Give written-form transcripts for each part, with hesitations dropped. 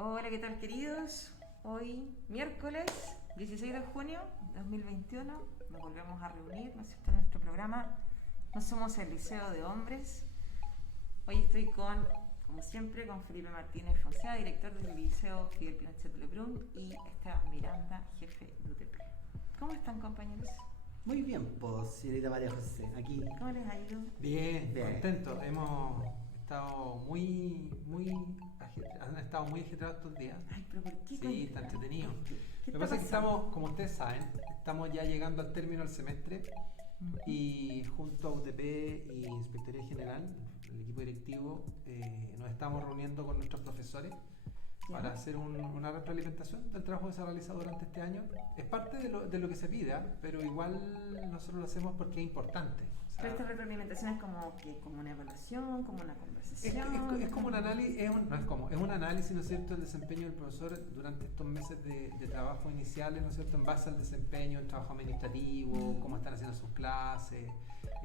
Hola, ¿qué tal, queridos? Hoy, miércoles 16 de junio de 2021, nos volvemos a reunir, ¿no es cierto?, en nuestro programa. No somos el Liceo de Hombres. Hoy estoy como siempre, con Felipe Martínez Fonseca, director del Liceo Fidel Pinochet de Lebrun, y Esteban Miranda, jefe de UTP. ¿Cómo están, compañeros? Muy bien, pues, señorita María José, aquí. ¿Cómo les ha ido? Bien, Bien. contento. Hemos estado han estado muy agitados estos días. Ay, pero ¿por qué? Sí, está entretenido. ¿Qué Lo que pasa es que pasando? estamos, como ustedes saben, estamos ya llegando al término del semestre y junto a UTP y Inspectoría General, el equipo directivo, nos estamos reuniendo con nuestros profesores para hacer una retroalimentación del trabajo que se ha realizado durante este año. Es parte de lo que se pide, pero igual nosotros lo hacemos porque es importante. O sea, Pero esta retroalimentación es como una evaluación, como una conversación. es como un análisis, es un análisis, ¿no es cierto?, del desempeño del profesor durante estos meses de trabajo iniciales, ¿no es cierto?, en base al desempeño, el trabajo administrativo, cómo están haciendo sus clases,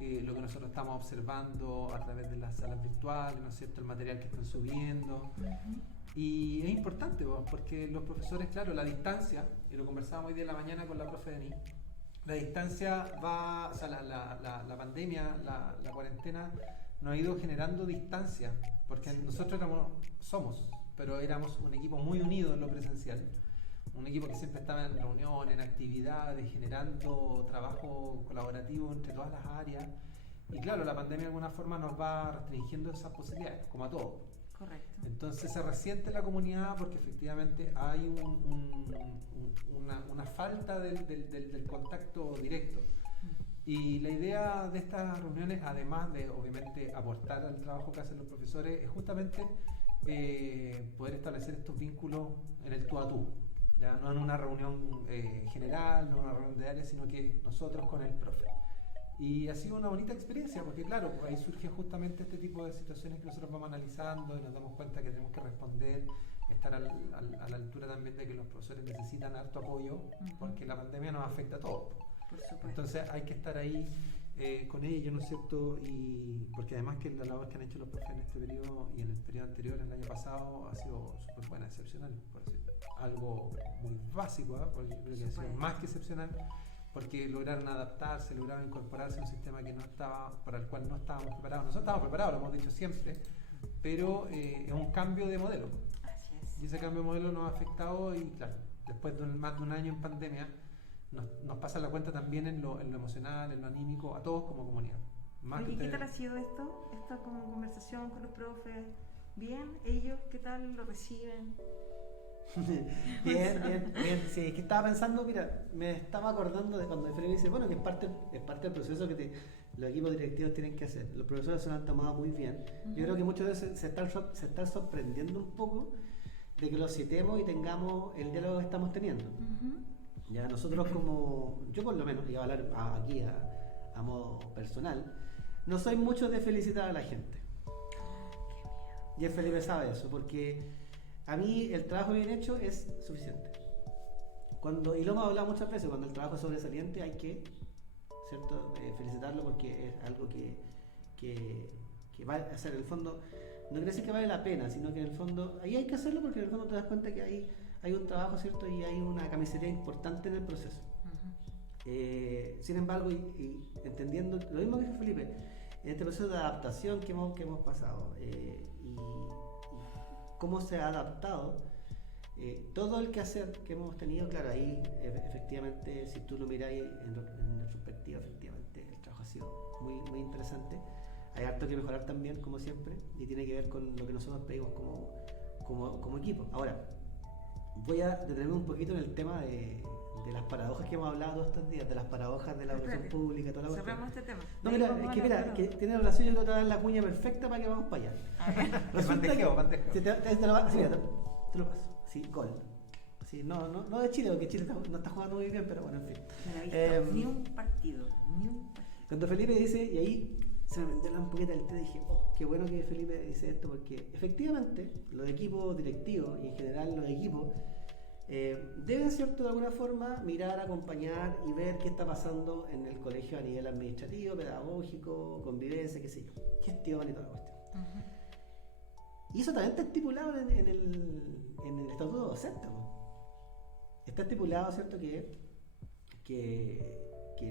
lo que nosotros estamos observando a través de las salas virtuales, ¿no es cierto?, el material que están subiendo. Y es importante, porque los profesores, claro, la distancia, y lo conversábamos hoy día en la mañana con la profe Denis, la distancia o sea, la pandemia, la cuarentena nos ha ido generando distancia, porque nosotros pero éramos un equipo muy unido en lo presencial, un equipo que siempre estaba en reuniones, en actividades, generando trabajo colaborativo entre todas las áreas, y claro, la pandemia de alguna forma nos va restringiendo esas posibilidades, como a todos. Correcto. Entonces se resiente la comunidad porque efectivamente hay una falta del contacto directo. Y la idea de estas reuniones, además de obviamente aportar al trabajo que hacen los profesores, es justamente poder establecer estos vínculos en el tú a tú. ¿Ya? No en una reunión general, no en una reunión de área, sino que nosotros con el profe. Y ha sido una bonita experiencia porque claro, pues ahí surge justamente este tipo de situaciones que nosotros vamos analizando y nos damos cuenta que tenemos que responder, estar a la altura también de que los profesores necesitan harto apoyo porque la pandemia nos afecta a todos. Por supuesto. Entonces hay que estar ahí con ellos, ¿no es cierto? Y porque además que la labor que han hecho los profes en este periodo y en el periodo anterior, el año pasado, ha sido súper buena, excepcional, por decir algo muy básico, porque yo creo que ha sido más que excepcional, porque lograron adaptarse, lograron incorporarse a un sistema para el cual no estábamos preparados. Nosotros estábamos preparados, lo hemos dicho siempre, pero es un cambio de modelo. Así es. Y ese cambio de modelo nos ha afectado y claro, después de más de un año en pandemia, nos pasa la cuenta también en lo emocional, en lo anímico, a todos como comunidad. Oye, ¿qué tal ha sido esto? Esta como conversación con los profes. ¿Bien? ¿Ellos qué tal lo reciben? Bien. Sí, es que estaba pensando, mira, me estaba acordando de cuando Felipe dice, bueno, que es parte del proceso que los equipos directivos tienen que hacer. Los profesores se lo han tomado muy bien. Yo creo que muchas veces se están sorprendiendo un poco de que los citemos y tengamos el diálogo que estamos teniendo. Ya nosotros yo por lo menos, y voy a hablar aquí a modo personal, no soy mucho de felicitar a la gente. Y el Felipe sabe eso, porque a mí el trabajo bien hecho es suficiente. Y lo hemos hablado muchas veces, cuando el trabajo es sobresaliente hay que, ¿cierto?, felicitarlo porque es algo que va a hacer en el fondo, no quiere decir que vale la pena, sino que en el fondo, ahí hay que hacerlo porque en el fondo te das cuenta que hay un trabajo, ¿cierto?, y hay una camisería importante en el proceso. Sin embargo, y entendiendo lo mismo que dijo Felipe, en este proceso de adaptación que hemos pasado, y cómo se ha adaptado todo el quehacer que hemos tenido, claro, ahí efectivamente, si tú lo miráis en retrospectiva, efectivamente el trabajo ha sido muy, muy interesante. Hay harto que mejorar también, como siempre, y tiene que ver con lo que nosotros pedimos como equipo. Ahora, voy a detenerme un poquito en el tema de las paradojas que hemos hablado todos estos días, de las paradojas de la educación pública, toda la cuestión. Cerramos este tema. No, mira, que tiene relación, yo creo que te va a dar la cuña perfecta para que vamos para allá. Bandejeo. Te lo paso. Sí, gol. Sí, no de Chile, porque Chile no está jugando muy bien, pero bueno, en fin. No he visto ni un partido. Cuando Felipe dice, y ahí se me metió un poquito el té, dije, qué bueno que Felipe dice esto, porque efectivamente los equipos directivos y en general los equipos deben, ¿cierto?, de alguna forma mirar, acompañar y ver qué está pasando en el colegio a nivel administrativo, pedagógico, convivencia, qué sé yo, gestión y toda la cuestión. Y eso también está estipulado en el estatuto docente, ¿no? Está estipulado, ¿cierto?, que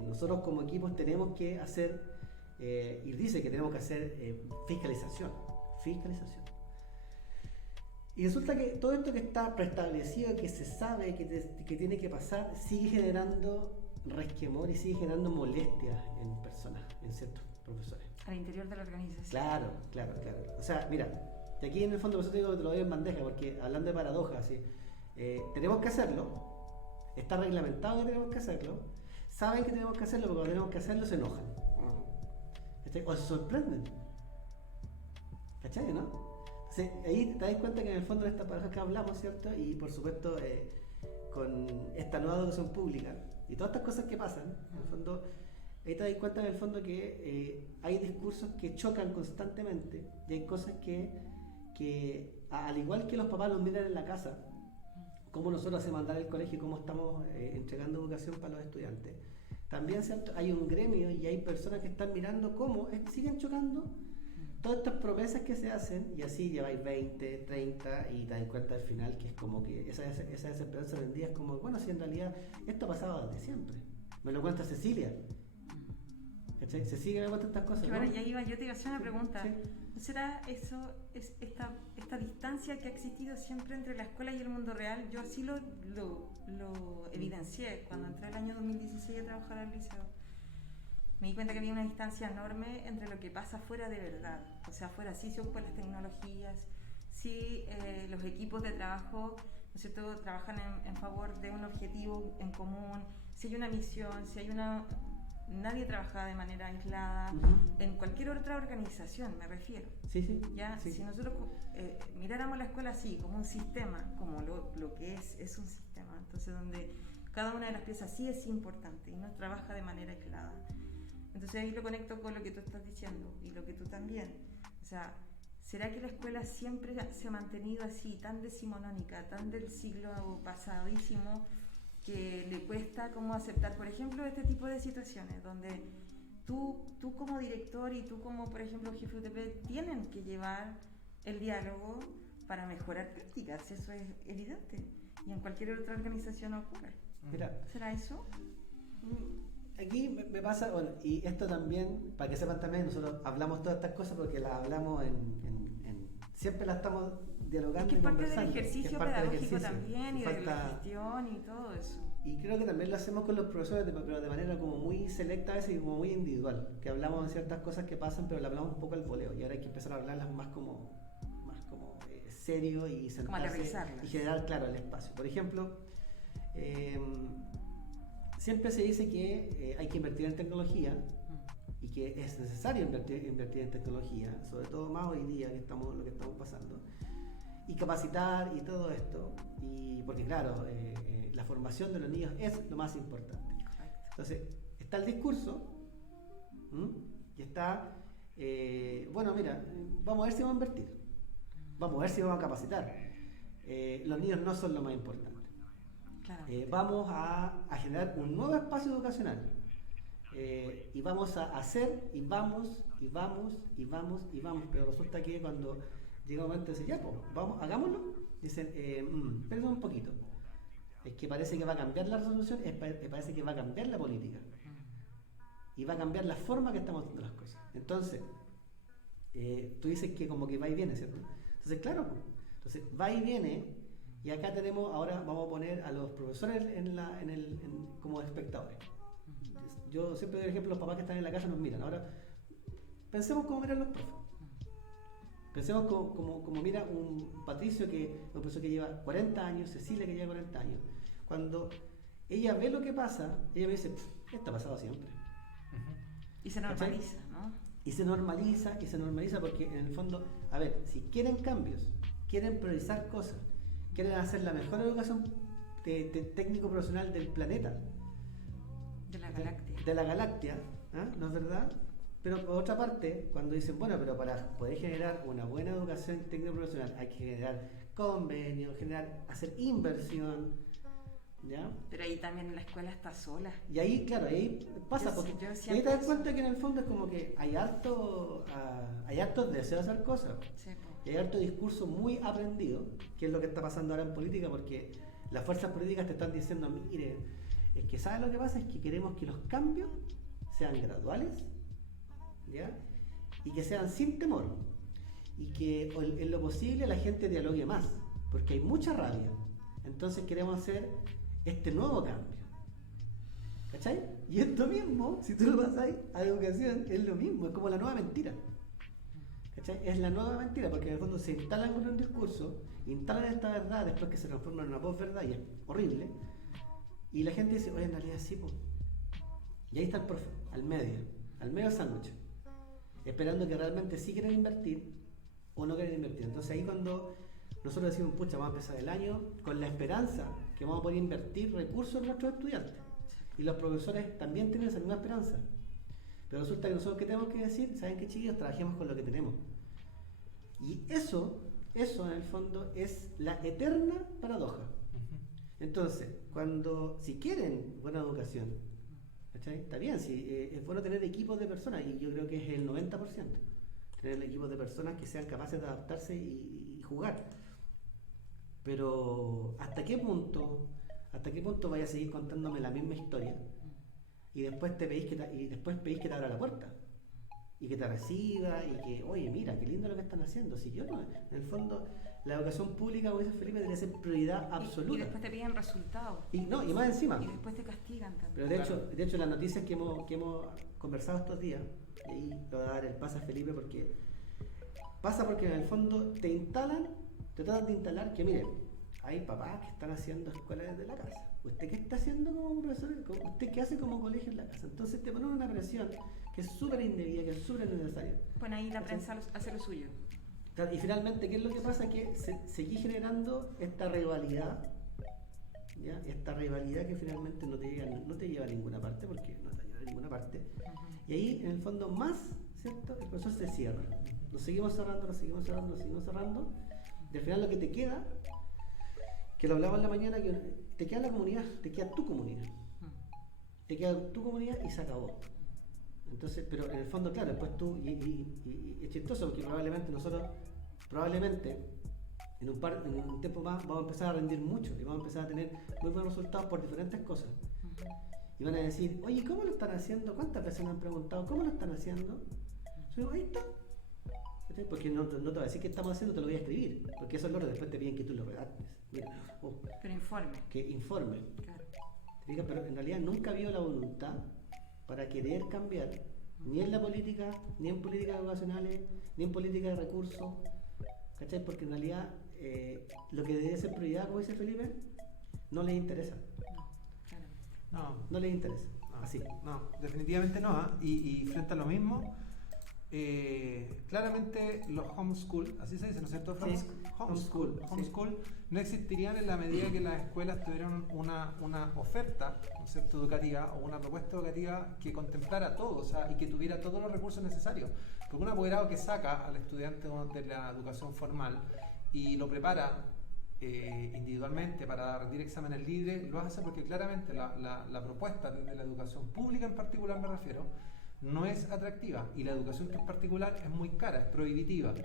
nosotros como equipos tenemos que hacer, y dice que tenemos que hacer fiscalización. Y resulta que todo esto que está preestablecido, que se sabe que tiene que pasar, sigue generando resquemor y sigue generando molestias en personas, en ciertos profesores. Al interior de la organización. Claro. O sea, mira, de aquí en el fondo por eso te digo que te lo doy en bandeja, porque hablando de paradojas, ¿sí? Tenemos que hacerlo, está reglamentado que tenemos que hacerlo, saben que tenemos que hacerlo, pero cuando tenemos que hacerlo se enojan. O se sorprenden. ¿Cachai, no? Entonces, ahí te das cuenta que en el fondo de esta paradoja que hablamos, ¿cierto? Y por supuesto, con esta nueva educación pública y todas estas cosas que pasan, en el fondo, ahí te das cuenta en el fondo que hay discursos que chocan constantemente y hay cosas que al igual que los papás los miran en la casa, cómo nosotros hacemos andar el colegio y cómo estamos entregando educación para los estudiantes, también, ¿cierto?, hay un gremio y hay personas que están mirando cómo siguen chocando todas estas promesas que se hacen, y así lleváis 20, 30 y te das cuenta al final que es como que esa desesperanza vendida es como, bueno, si en realidad esto ha pasado desde siempre. Me lo cuenta Cecilia. ¿Cachai? Cecilia me cuenta estas cosas. Que ¿no? bueno, ya iba, yo te iba a hacer una pregunta. Sí. ¿No será eso, esta distancia que ha existido siempre entre la escuela y el mundo real? Yo así lo evidencié cuando entré el año 2016 a trabajar al liceo. Me di cuenta que había una distancia enorme entre lo que pasa fuera de verdad. O sea, afuera sí se ocupan las tecnologías, sí los equipos de trabajo, ¿no es cierto?, trabajan en favor de un objetivo en común, si hay una misión, si hay una... Nadie trabaja de manera aislada, en cualquier otra organización, me refiero. Sí. ¿Ya? Sí. Si nosotros miráramos la escuela así, como un sistema, como lo que es un sistema, entonces donde cada una de las piezas sí es importante y no trabaja de manera aislada. Entonces ahí lo conecto con lo que tú estás diciendo y lo que tú también. O sea, ¿será que la escuela siempre se ha mantenido así, tan decimonónica, tan del siglo pasadísimo, que le cuesta como aceptar, por ejemplo, este tipo de situaciones donde tú como director y tú como, por ejemplo, jefe UTP tienen que llevar el diálogo para mejorar prácticas? Eso es evidente y en cualquier otra organización ocurre. Mira, ¿Será eso? aquí me pasa, bueno, y esto también, para que sepan también, nosotros hablamos todas estas cosas porque las hablamos siempre las estamos dialogando, es que y parte del conversando, ejercicio parte del pedagógico ejercicio. también y de la gestión y todo eso. Y creo que también lo hacemos con los profesores, pero de manera como muy selecta a veces y como muy individual, que hablamos de ciertas cosas que pasan, pero le hablamos un poco al voleo, y ahora hay que empezar a hablarlas más como serio y sentarse y generar, claro, el espacio. Por ejemplo, siempre se dice que hay que invertir en tecnología y que es necesario invertir en tecnología, sobre todo más hoy día que estamos lo que estamos pasando, y capacitar y todo esto, y porque claro, la formación de los niños es lo más importante. Entonces está el discurso y está bueno, mira, vamos a ver si vamos a invertir, vamos a ver si vamos a capacitar. Los niños no son lo más importante. Claro. Vamos a generar un nuevo espacio educacional, y vamos a hacer y vamos, pero resulta que cuando llega un momento de decir, ya, pues, vamos, hagámoslo, dicen, espérenme un poquito, es que parece que va a cambiar la resolución, parece que va a cambiar la política y va a cambiar la forma que estamos haciendo las cosas. Entonces, tú dices que como que va y viene, ¿cierto? Entonces, claro, entonces va y viene, y acá tenemos, ahora vamos a poner a los profesores como espectadores. Yo siempre doy el ejemplo, los papás que están en la casa nos miran. Ahora, pensemos cómo miran los profes. Pensemos como mira un Patricio, un profesor que lleva 40 años, Cecilia que lleva 40 años. Cuando ella ve lo que pasa, ella me dice, esto ha pasado siempre. Y se normaliza, ¿no? Y se normaliza porque en el fondo, a ver, si quieren cambios, quieren priorizar cosas, quieren hacer la mejor educación técnico-profesional del planeta, de la galaxia, ¿no es verdad? Pero por otra parte, cuando dicen, bueno, pero para poder generar una buena educación técnico-profesional hay que generar convenios, hacer inversión. ¿ya? Pero ahí también la escuela está sola. Y ahí, claro, ahí pasa, Yo porque sí, yo y ahí siento te das eso. cuenta que en el fondo es como que hay harto deseo de hacer cosas. Sí, po. Y hay harto discurso muy aprendido, que es lo que está pasando ahora en política, porque las fuerzas políticas te están diciendo, mire, es que ¿sabes lo que pasa? Es que queremos que los cambios sean graduales, ¿ya? Y que sean sin temor. Y que en lo posible la gente dialogue más, porque hay mucha rabia. Entonces queremos hacer este nuevo cambio. ¿Cachai? Y esto mismo, si tú lo pasáis a educación, es lo mismo, es como la nueva mentira. ¿Cachai? Es la nueva mentira, porque en el fondo se instalan con un discurso, instalan esta verdad después que se transforma en una posverdad y es horrible. Y la gente dice, oye, en realidad sí, pues. Y ahí está el profe, al medio del sándwich, esperando que realmente sí quieren invertir o no quieren invertir. Entonces ahí cuando nosotros decimos, pucha, vamos a empezar el año con la esperanza que vamos a poder invertir recursos en nuestros estudiantes. Y los profesores también tienen esa misma esperanza. Pero resulta que nosotros, ¿qué tenemos que decir? ¿Saben qué, chiquillos? Trabajemos con lo que tenemos. Y eso en el fondo es la eterna paradoja. Entonces, si quieren buena educación, ¿cachai? Está bien, sí, es bueno tener equipos de personas, y yo creo que es el 90%. Tener equipos de personas que sean capaces de adaptarse y jugar. Pero, ¿hasta qué punto vaya a seguir contándome la misma historia? Y después pedís que te abra la puerta y que te reciba y que, oye, mira, qué lindo lo que están haciendo. Si yo no, en el fondo, la educación pública, como dice Felipe, debe ser prioridad absoluta. Y después te piden resultados. Y más encima. Y después te castigan también. Pero de hecho las noticias que hemos conversado estos días, y ahí le voy a dar el pase a Felipe porque en el fondo te tratan de instalar que, mire, hay papás que están haciendo escuelas desde la casa. ¿Usted qué está haciendo como profesor? ¿Usted qué hace como colegio en la casa? Entonces te ponen una presión que es súper indebida, que es súper innecesaria. Bueno, ahí la prensa hace lo suyo. Y finalmente, ¿qué es lo que pasa? Que seguís generando esta rivalidad, ¿ya? Esta rivalidad que finalmente no te lleva a ninguna parte, porque no te lleva a ninguna parte. Y ahí, en el fondo, ¿cierto? El proceso se cierra. Lo seguimos cerrando. Y al final lo que te queda, que lo hablaba en la mañana, que te queda la comunidad, te queda tu comunidad. Te queda tu comunidad y se acabó. Entonces, pero en el fondo, claro, después tú, y es chistoso porque probablemente en un tiempo más vamos a empezar a rendir mucho y vamos a empezar a tener muy buenos resultados por diferentes cosas. Y van a decir, oye, ¿cómo lo están haciendo? ¿Cuántas veces me han preguntado cómo lo están haciendo? Yo digo, ahí está. Porque no te voy a decir qué estamos haciendo, te lo voy a escribir, porque eso es lo que después te piden que tú lo redactes. Mira, Pero informe. Que informe. Claro. Pero en realidad nunca ha habido la voluntad para querer cambiar, ni en la política, ni en políticas educacionales, ni en política de recursos, ¿cachai? Porque en realidad lo que debe ser prioridad, como dice Felipe, no les interesa. No les interesa. Así. No, definitivamente no. Y frente a lo mismo, claramente los homeschool, así se dice, ¿no es cierto? Sí. Homeschool Sí. no existirían en la medida que las escuelas tuvieran una oferta, ¿no es cierto?, educativa o una propuesta educativa que contemplara todo, o sea, y que tuviera todos los recursos necesarios. Porque un apoderado que saca al estudiante de la educación formal y lo prepara individualmente para rendir exámenes libres, lo hace porque claramente la propuesta de la educación pública en particular, me refiero, no es atractiva, y la educación que es particular es muy cara, es prohibitiva.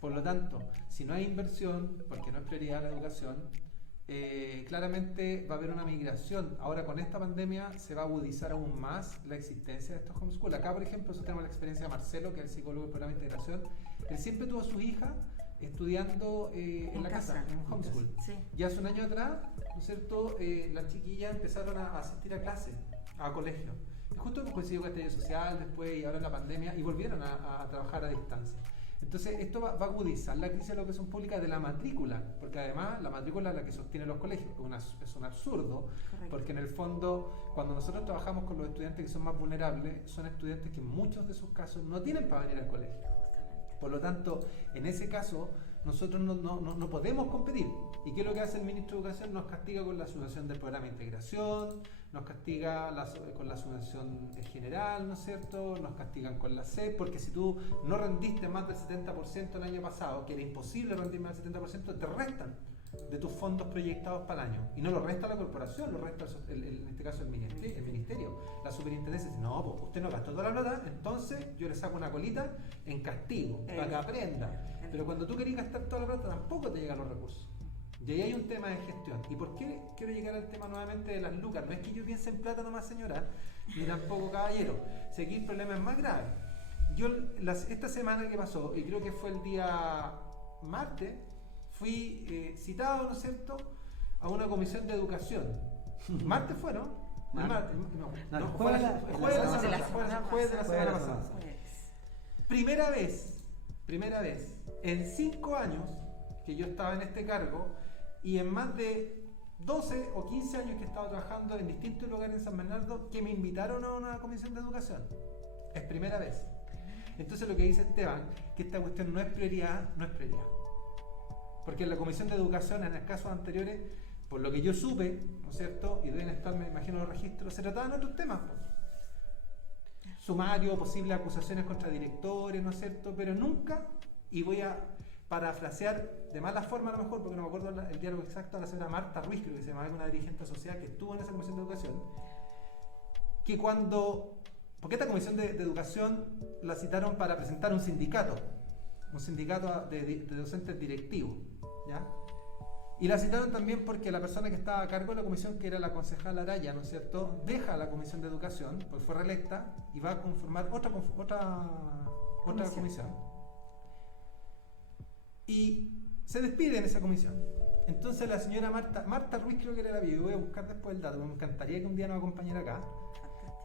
Por lo tanto, si no hay inversión, porque no es prioridad la educación, claramente va a haber una migración. Ahora con esta pandemia se va a agudizar aún más la existencia de estos homeschool. Acá, por ejemplo, nosotros tenemos la experiencia de Marcelo, que es el psicólogo del programa de integración. Él siempre tuvo a sus hijas estudiando en la casa, en un homeschool. Sí. Y hace un año atrás, ¿no es cierto?, las chiquillas empezaron a asistir a clases, a colegios. Y justo coincidió con el estallido social después y ahora en la pandemia, y volvieron a trabajar a distancia. Entonces esto va a agudizar la crisis de la educación pública de la matrícula, porque además la matrícula es la que sostiene los colegios. Es un absurdo. Correcto. Porque en el fondo, cuando nosotros trabajamos con los estudiantes que son más vulnerables, son estudiantes que en muchos de sus casos no tienen para venir al colegio. Justamente. Por lo tanto, en ese caso, nosotros no podemos competir. ¿Y qué es lo que hace el ministro de Educación? Nos castiga con la subvención del programa de integración, nos castiga con la subvención general, ¿no es cierto? Nos castigan con la SEP, porque si tú no rendiste más del 70% el año pasado, que era imposible rendir más del 70%, te restan. de tus fondos proyectados para el año. Y no lo resta la corporación, lo resta en este caso el ministerio. La superintendencia dice, no, pues usted no gastó toda la plata, entonces yo le saco una colita en castigo, para que aprenda. Pero cuando tú querés gastar toda la plata, tampoco te llegan los recursos. Y ahí hay un tema de gestión. ¿Y por qué quiero llegar al tema nuevamente de las lucas? No es que yo piense en plata nomás, señora, ni tampoco, caballero. Sé que el problema es más grave. Yo esta semana que pasó, y creo que fue el día martes, fui citado, ¿no es cierto?, a una comisión de educación. Martes fue, ¿no? El martes, no, fue jueves de la semana pasada. Primera vez en 5 años que yo estaba en este cargo y en más de 12 o 15 años que he estado trabajando en distintos lugares en San Bernardo que me invitaron a una comisión de educación. Es primera vez. Entonces lo que dice Esteban, que esta cuestión no es prioridad. Porque en la comisión de educación, en el caso anteriores, por lo que yo supe, ¿no es cierto? Y deben estar, me imagino, los registros, se trataban otros temas, pues. Sumario, posibles acusaciones contra directores, ¿no es cierto? Pero nunca, y voy a parafrasear de mala forma a lo mejor, porque no me acuerdo el diálogo exacto, a la señora Marta Ruiz, creo que se llamaba, una dirigente social que estuvo en esa comisión de educación, que porque esta comisión de educación la citaron para presentar un sindicato de docentes directivos, ¿ya? Y la citaron también porque la persona que estaba a cargo de la comisión, que era la concejal Araya, ¿no es cierto?, deja la comisión de educación, pues fue reelecta y va a conformar otra comisión. Y se despide en esa comisión. Entonces la señora Marta Ruiz, creo que era la vida, yo voy a buscar después el dato, me encantaría que un día nos acompañara acá.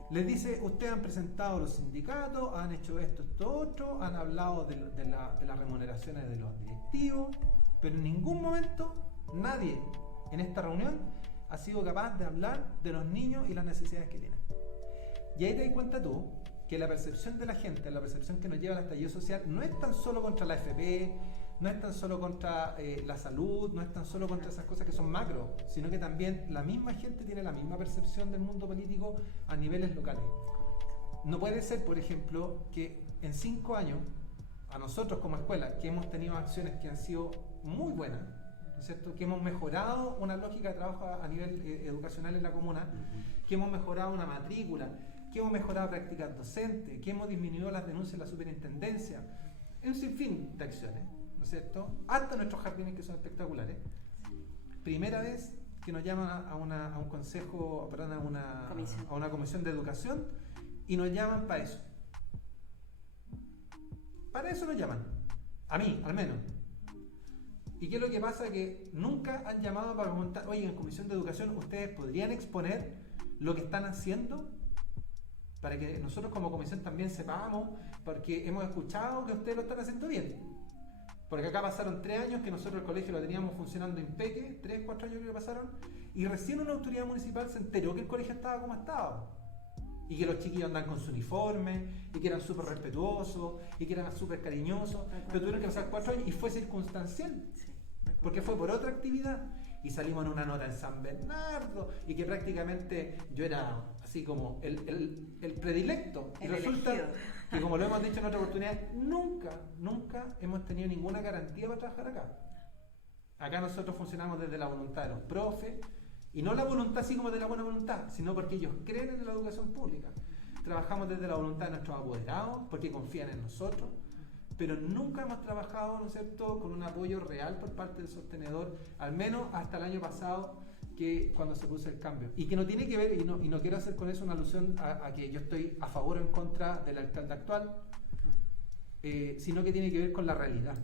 Les dice, ustedes han presentado los sindicatos, han hecho esto, otro, han hablado de las remuneraciones de los directivos, pero en ningún momento nadie en esta reunión ha sido capaz de hablar de los niños y las necesidades que tienen. Y ahí te das cuenta tú que la percepción de la gente, la percepción que nos lleva al estallido social, no es tan solo contra la AFP, no es tan solo contra la salud, no es tan solo contra esas cosas que son macro, sino que también la misma gente tiene la misma percepción del mundo político a niveles locales. No puede ser, por ejemplo, que en 5 años, a nosotros como escuela, que hemos tenido acciones que han sido muy buenas, ¿no es cierto?, que hemos mejorado una lógica de trabajo a nivel educacional en la comuna, que hemos mejorado una matrícula, que hemos mejorado prácticas docentes, que hemos disminuido las denuncias en la superintendencia, un sinfín de acciones, ¿no es cierto?, hasta nuestros jardines que son espectaculares. Primera vez que nos llaman a una comisión de educación y nos llaman para eso. Para eso nos llaman. A mí, al menos. ¿Y qué es lo que pasa? Que nunca han llamado para preguntar, oye, en comisión de educación, ¿ustedes podrían exponer lo que están haciendo? Para que nosotros como comisión también sepamos, porque hemos escuchado que ustedes lo están haciendo bien. Porque acá pasaron 3 años que nosotros el colegio lo teníamos funcionando impeque, 3, 4 años que pasaron, y recién una autoridad municipal se enteró que el colegio estaba como estaba. Y que los chiquillos andan con su uniforme, y que eran súper respetuosos, y que eran súper cariñosos, pero tuvieron que pasar 4 años y fue circunstancial, porque fue por otra actividad. Y salimos en una nota en San Bernardo, y que prácticamente yo era así como el predilecto. Y resulta que, como lo hemos dicho en otra oportunidad, nunca hemos tenido ninguna garantía para trabajar acá. Acá nosotros funcionamos desde la voluntad de los profes, y no la voluntad así como de la buena voluntad, sino porque ellos creen en la educación pública. Trabajamos desde la voluntad de nuestros apoderados, porque confían en nosotros, pero nunca hemos trabajado, ¿no es cierto?, con un apoyo real por parte del sostenedor, al menos hasta el año pasado, que cuando se puso el cambio. Y que no tiene que ver, y no quiero hacer con eso una alusión a que yo estoy a favor o en contra del alcalde actual, sino que tiene que ver con la realidad.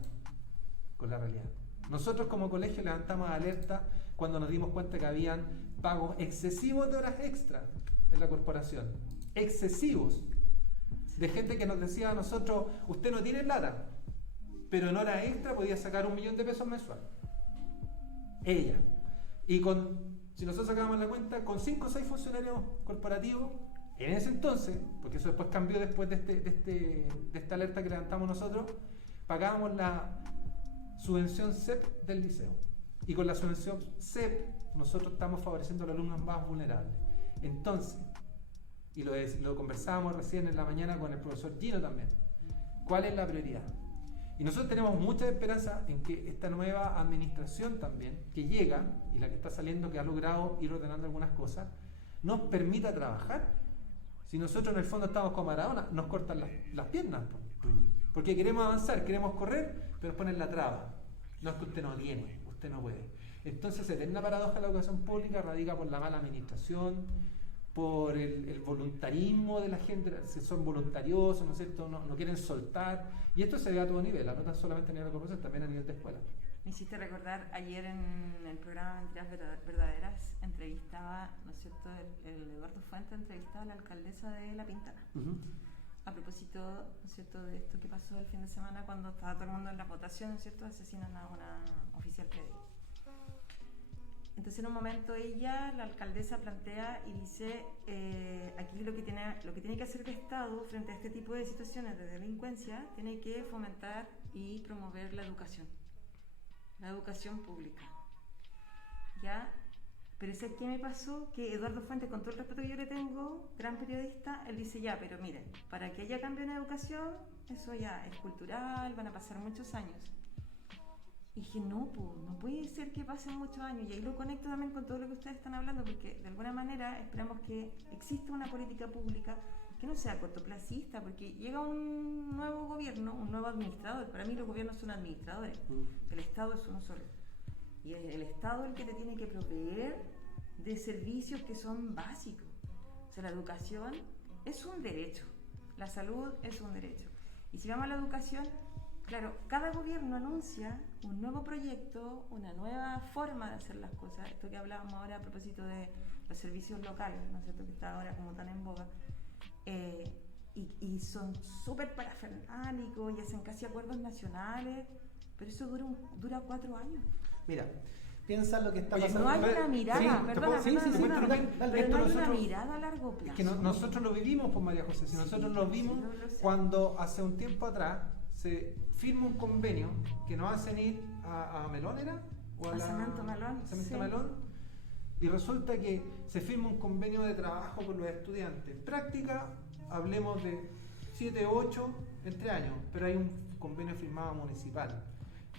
Nosotros como colegio levantamos alerta cuando nos dimos cuenta que habían pagos excesivos de horas extra en la corporación. Excesivos. De gente que nos decía a nosotros, usted no tiene plata, pero en hora extra podía sacar 1 millón de pesos mensual. Ella. Y si nosotros sacábamos la cuenta, con 5 o 6 funcionarios corporativos, en ese entonces, porque eso después cambió después de esta alerta que levantamos nosotros, pagábamos la subvención CEP del liceo. Y con la subvención CEP, nosotros estamos favoreciendo a los alumnos más vulnerables. Entonces, y lo conversábamos recién en la mañana con el profesor Gino también, ¿cuál es la prioridad? Y nosotros tenemos mucha esperanza en que esta nueva administración también, que llega, y la que está saliendo, que ha logrado ir ordenando algunas cosas, nos permita trabajar. Si nosotros en el fondo estamos con Maradona, nos cortan las piernas, porque queremos avanzar, queremos correr, pero nos ponen la traba. No, es que usted no tiene, usted no puede. Entonces, eterna paradoja de la educación pública radica por la mala administración, por el voluntarismo de la gente, si son voluntariosos, ¿no es cierto? No quieren soltar, y esto se ve a todo nivel, no tan solamente a nivel de corporación, también a nivel de escuela. Me hiciste recordar, ayer en el programa Mentiras Verdaderas entrevistaba, ¿no es cierto?, el Eduardo Fuentes entrevistaba a la alcaldesa de La Pintana. A propósito, ¿no es cierto?, de esto que pasó el fin de semana cuando estaba todo el mundo en la votación, ¿no es cierto?, asesinan a una oficial PDI. Entonces en un momento ella, la alcaldesa, plantea y dice, aquí lo que tiene que hacer el Estado frente a este tipo de situaciones de delincuencia, tiene que fomentar y promover la educación pública. ¿Ya? Pero ¿sabes qué me pasó? Que Eduardo Fuentes, con todo el respeto que yo le tengo, gran periodista, él dice, ya, pero miren, para que haya cambio en educación, eso ya es cultural, van a pasar muchos años. Y dije, no puede ser que pasen muchos años. Y ahí lo conecto también con todo lo que ustedes están hablando, porque de alguna manera esperamos que exista una política pública que no sea cortoplacista, porque llega un nuevo gobierno, un nuevo administrador. Para mí los gobiernos son administradores, el Estado es uno solo. Y es el Estado el que te tiene que proveer de servicios que son básicos. O sea, la educación es un derecho, la salud es un derecho. Y si vamos a la educación, claro, cada gobierno anuncia un nuevo proyecto, una nueva forma de hacer las cosas. Esto que hablábamos ahora a propósito de los servicios locales, ¿no es cierto?, que está ahora como tan en boga. Y son súper parafernálicos y hacen casi acuerdos nacionales, pero eso dura 4 años. Mira, piensa lo que está Oye, pasando. No hay una mirada, pero no hay una mirada a largo plazo. Es que nosotros lo vivimos, pues, María José, si nosotros lo vimos cuando hace un tiempo atrás se firma un convenio que nos hacen ir a Melón, ¿era? O a Cemento Melón. Cemento Melón. Y resulta que se firma un convenio de trabajo con los estudiantes. Práctica, hablemos de 7, 8 entre años, pero hay un convenio firmado municipal.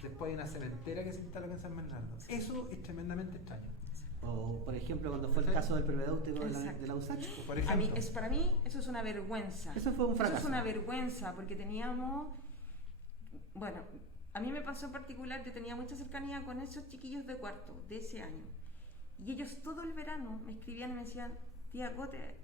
Después hay una cementera que se instala en San Bernardo. Eso es tremendamente extraño. O, por ejemplo, cuando fue el caso del propedéutico de la USACH. Para mí eso es una vergüenza. Eso fue un fracaso. Eso es una vergüenza, porque teníamos... Bueno, a mí me pasó en particular que tenía mucha cercanía con esos chiquillos de cuarto, de ese año. Y ellos todo el verano me escribían y me decían, tía Cote,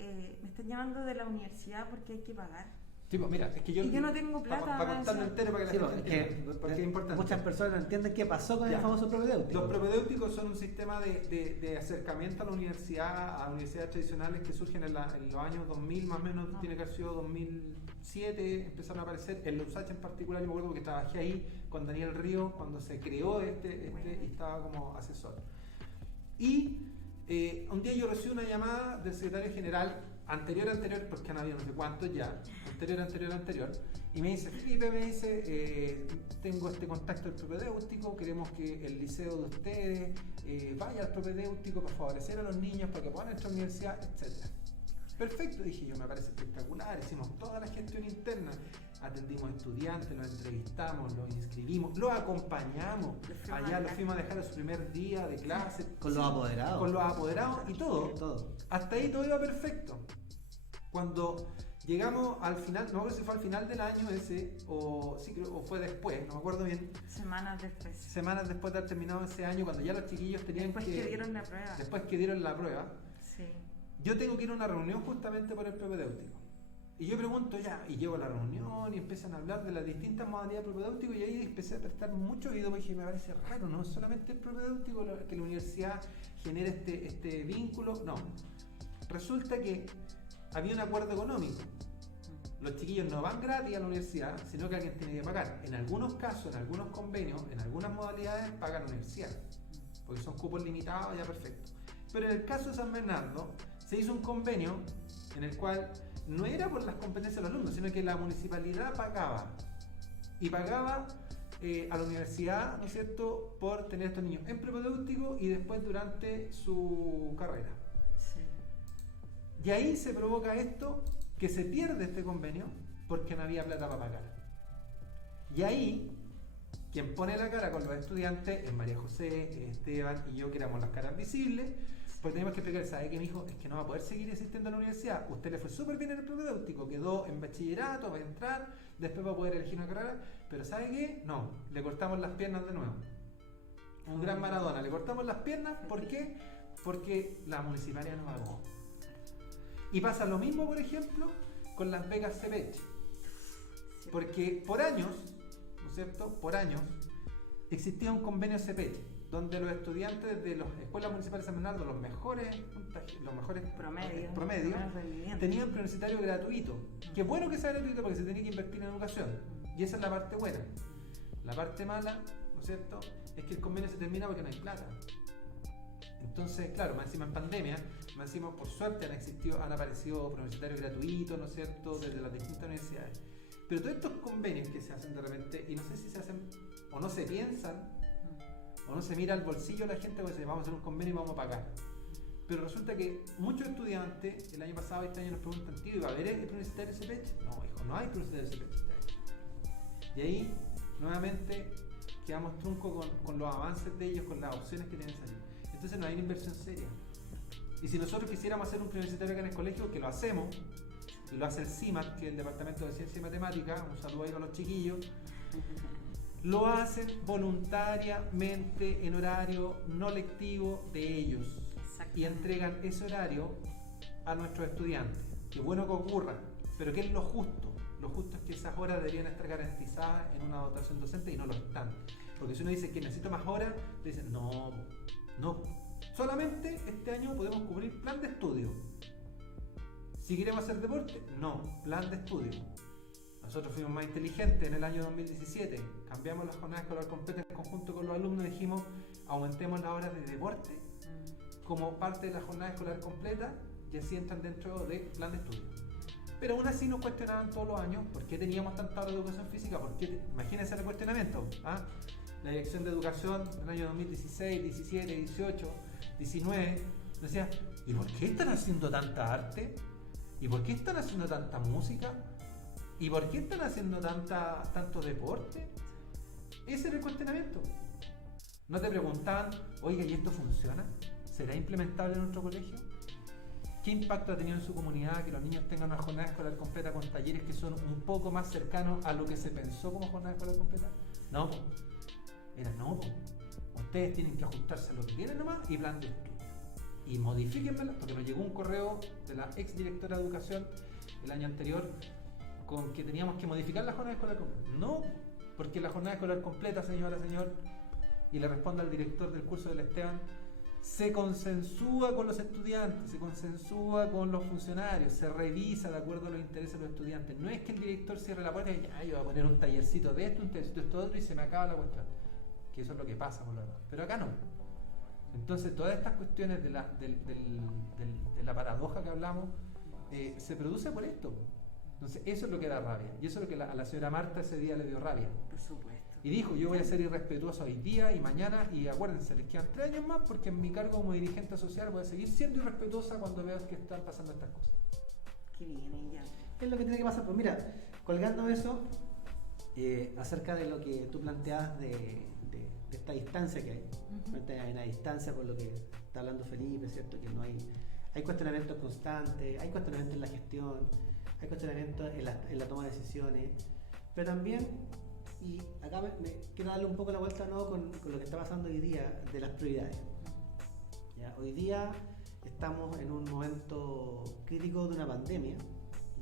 me están llamando de la universidad porque hay que pagar. Sí, pues mira, es que yo no tengo plata para contarlo entero para que la gente entienda, porque es importante. Muchas personas no entienden qué pasó con el famoso propedéutico. Los propedéuticos son un sistema de acercamiento a la universidad, a universidades tradicionales que surgen en los años 2000, más o menos, tiene que haber sido 2007, empezaron a aparecer, en los USACH en particular. Yo me acuerdo que trabajé ahí con Daniel Ríos cuando se creó y estaba como asesor. Y un día yo recibí una llamada del secretario general anterior, porque han habido no sé cuántos ya, anterior, y me dice, Felipe, tengo este contacto del propedéutico, queremos que el liceo de ustedes vaya al propedéutico para favorecer a los niños, para que puedan entrar a la universidad, etc. Perfecto, dije yo, me parece espectacular, hicimos toda la gestión interna, atendimos estudiantes, los entrevistamos, los inscribimos, los acompañamos, allá los fuimos a dejar a su primer día de clase. Con los apoderados. Con los apoderados y todo. Hasta ahí todo iba perfecto. Cuando llegamos al final, no me acuerdo si fue al final del año ese, o fue después, no me acuerdo bien. Semanas después de haber terminado ese año, cuando ya los chiquillos tenían Después que dieron la prueba. Sí. Yo tengo que ir a una reunión justamente por el propedéutico. Y yo pregunto y llego a la reunión y empiezan a hablar de las distintas modalidades de propedéutico, y ahí empecé a prestar mucho oído porque me parece raro, no es solamente el propedéutico que la universidad genere este vínculo, no. Resulta que había un acuerdo económico. Los chiquillos no van gratis a la universidad, sino que alguien tiene que pagar. En algunos casos, en algunos convenios, en algunas modalidades paga la universidad, porque son cupos limitados, ya perfecto. Pero en el caso de San Bernardo se hizo un convenio en el cual no era por las competencias de los alumnos, sino que la municipalidad pagaba a la universidad, ¿no es cierto?, por tener estos niños en propedéutico y después durante su carrera. Sí. Y ahí se provoca esto, que se pierde este convenio porque no había plata para pagar. Y ahí, quien pone la cara con los estudiantes es María José, Esteban y yo, que éramos las caras visibles, pues teníamos que explicar, ¿sabe qué, mijo? Es que no va a poder seguir asistiendo a la universidad. Usted le fue súper bien en el propedéutico, quedó en bachillerato, va a entrar, después va a poder elegir una carrera, pero ¿sabe qué? No, le cortamos las piernas de nuevo. Un gran Maradona, le cortamos las piernas, ¿por qué? Porque la municipalidad no pagó. Y pasa lo mismo, por ejemplo, con las becas CEPECH. Porque por años, ¿no es cierto? Por años existía un convenio CEPECH, donde los estudiantes de las escuelas municipales de San Bernardo, los mejores promedios, tenían preuniversitario gratuito. Que es bueno que sea gratuito porque se tenía que invertir en educación. Y esa es la parte buena. La parte mala, ¿no es cierto?, es que el convenio se termina porque no hay plata. Entonces, claro, más encima en pandemia, más encima por suerte han aparecido preuniversitarios gratuitos, ¿no es cierto?, desde las distintas universidades. Pero todos estos convenios que se hacen de repente, y no sé si se hacen o no se piensan, o no se mira al bolsillo de la gente, porque vamos a hacer un convenio y vamos a pagar. Pero resulta que muchos estudiantes, el año pasado y este año nos preguntan, tío, ¿va a haber el preuniversitario CEPECH? No, hijo, no hay preuniversitario CEPECH este año. Y ahí, nuevamente, quedamos trunco con los avances de ellos, con las opciones que tienen que salir. Entonces no hay una inversión seria. Y si nosotros quisiéramos hacer un preuniversitario acá en el colegio, que lo hacemos, y lo hace el CIMAT, que es el Departamento de Ciencia y Matemática, un saludo ahí a los chiquillos, lo hacen voluntariamente en horario no lectivo de ellos y entregan ese horario a nuestros estudiantes. Qué bueno que ocurra, pero ¿qué es lo justo? Lo justo es que esas horas deberían estar garantizadas en una dotación docente y no lo están. Porque si uno dice que necesito más horas, te dicen no, solamente este año podemos cubrir plan de estudio. Si queremos hacer deporte, no, plan de estudio. Nosotros fuimos más inteligentes en el año 2017, cambiamos la jornada escolar completa en conjunto con los alumnos y dijimos aumentemos las horas de deporte como parte de la jornada escolar completa y así entran dentro del plan de estudio. Pero aún así nos cuestionaban todos los años por qué teníamos tanta hora de educación física, imagínense el cuestionamiento. La Dirección de Educación del año 2016, 17, 18, 19 decía, ¿y por qué están haciendo tanta arte? ¿Y por qué están haciendo tanta música? ¿Y por qué están haciendo tanto deporte? Ese era el cuestionamiento. No te preguntaban, oiga, ¿y esto funciona? ¿Será implementable en nuestro colegio? ¿Qué impacto ha tenido en su comunidad que los niños tengan una jornada escolar completa con talleres que son un poco más cercanos a lo que se pensó como jornada escolar completa? No, ustedes tienen que ajustarse a lo que tienen nomás y plan de estudio. Y modifíquenmela, porque nos llegó un correo de la ex directora de educación el año anterior con que teníamos que modificar la jornada escolar completa. No, porque la jornada escolar completa, señor, y le respondo al director del curso del Esteban, se consensúa con los estudiantes, se consensúa con los funcionarios, se revisa de acuerdo a los intereses de los estudiantes. No es que el director cierre la puerta y diga, yo voy a poner un tallercito de esto, un tallercito de esto otro y se me acaba la cuestión. Que eso es lo que pasa, por lo demás. Pero acá no. Entonces, todas estas cuestiones de la paradoja que hablamos se produce por esto. Entonces, eso es lo que da rabia. Y eso es lo que a la señora Marta ese día le dio rabia. Por supuesto. Y dijo, yo voy a ser irrespetuoso hoy día y mañana, y acuérdense, les quedan 3 años más porque en mi cargo como dirigente social voy a seguir siendo irrespetuosa cuando veo que están pasando estas cosas. Qué bien, ella. ¿Qué es lo que tiene que pasar? Pues mira, colgando eso, acerca de lo que tú planteabas de esta distancia que hay. Hay una distancia por lo que está hablando Felipe, ¿cierto? Que no hay cuestionamientos constantes, hay cuestionamientos en la gestión, hay cuestionamientos en la toma de decisiones, pero también, y acá me quiero darle un poco la vuelta nuevo con lo que está pasando hoy día de las prioridades. ¿Ya? Hoy día estamos en un momento crítico de una pandemia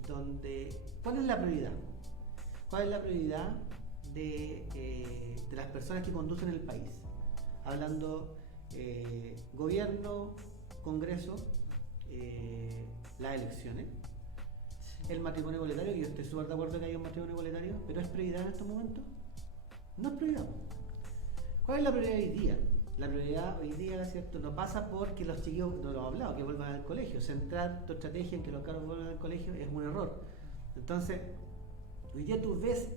donde, ¿cuál es la prioridad? ¿Cuál es la prioridad de las personas que conducen el país? Hablando gobierno, Congreso, las elecciones, el matrimonio igualitario, que yo estoy súper de acuerdo que haya un matrimonio igualitario, pero ¿es prioridad en estos momentos? No es prioridad. ¿Cuál es la prioridad hoy día? La prioridad hoy día, ¿cierto?, no pasa porque los chiquillos, no lo hemos hablado, que vuelvan al colegio. Centrar tu estrategia en que los carros vuelvan al colegio es un error. Entonces, hoy día tú ves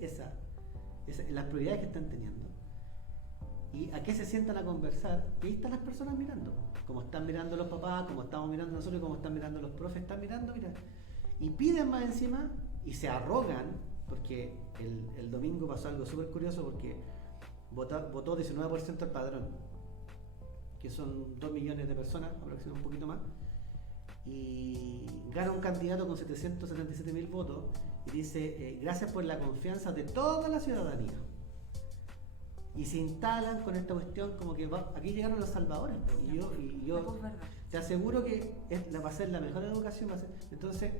las prioridades que están teniendo y a qué se sientan a conversar, y ahí están las personas mirando, como están mirando los papás, como estamos mirando nosotros, como están mirando los profes, están mirando, mira, y piden más encima y se arrogan porque el domingo pasó algo súper curioso porque votó 19% el padrón, que son 2 millones de personas, aproximadamente un poquito más, y gana un candidato con 777.000 votos y dice gracias por la confianza de toda la ciudadanía. Y se instalan con esta cuestión como que aquí llegaron los salvadores. Y yo te aseguro que va a ser la mejor educación. Entonces,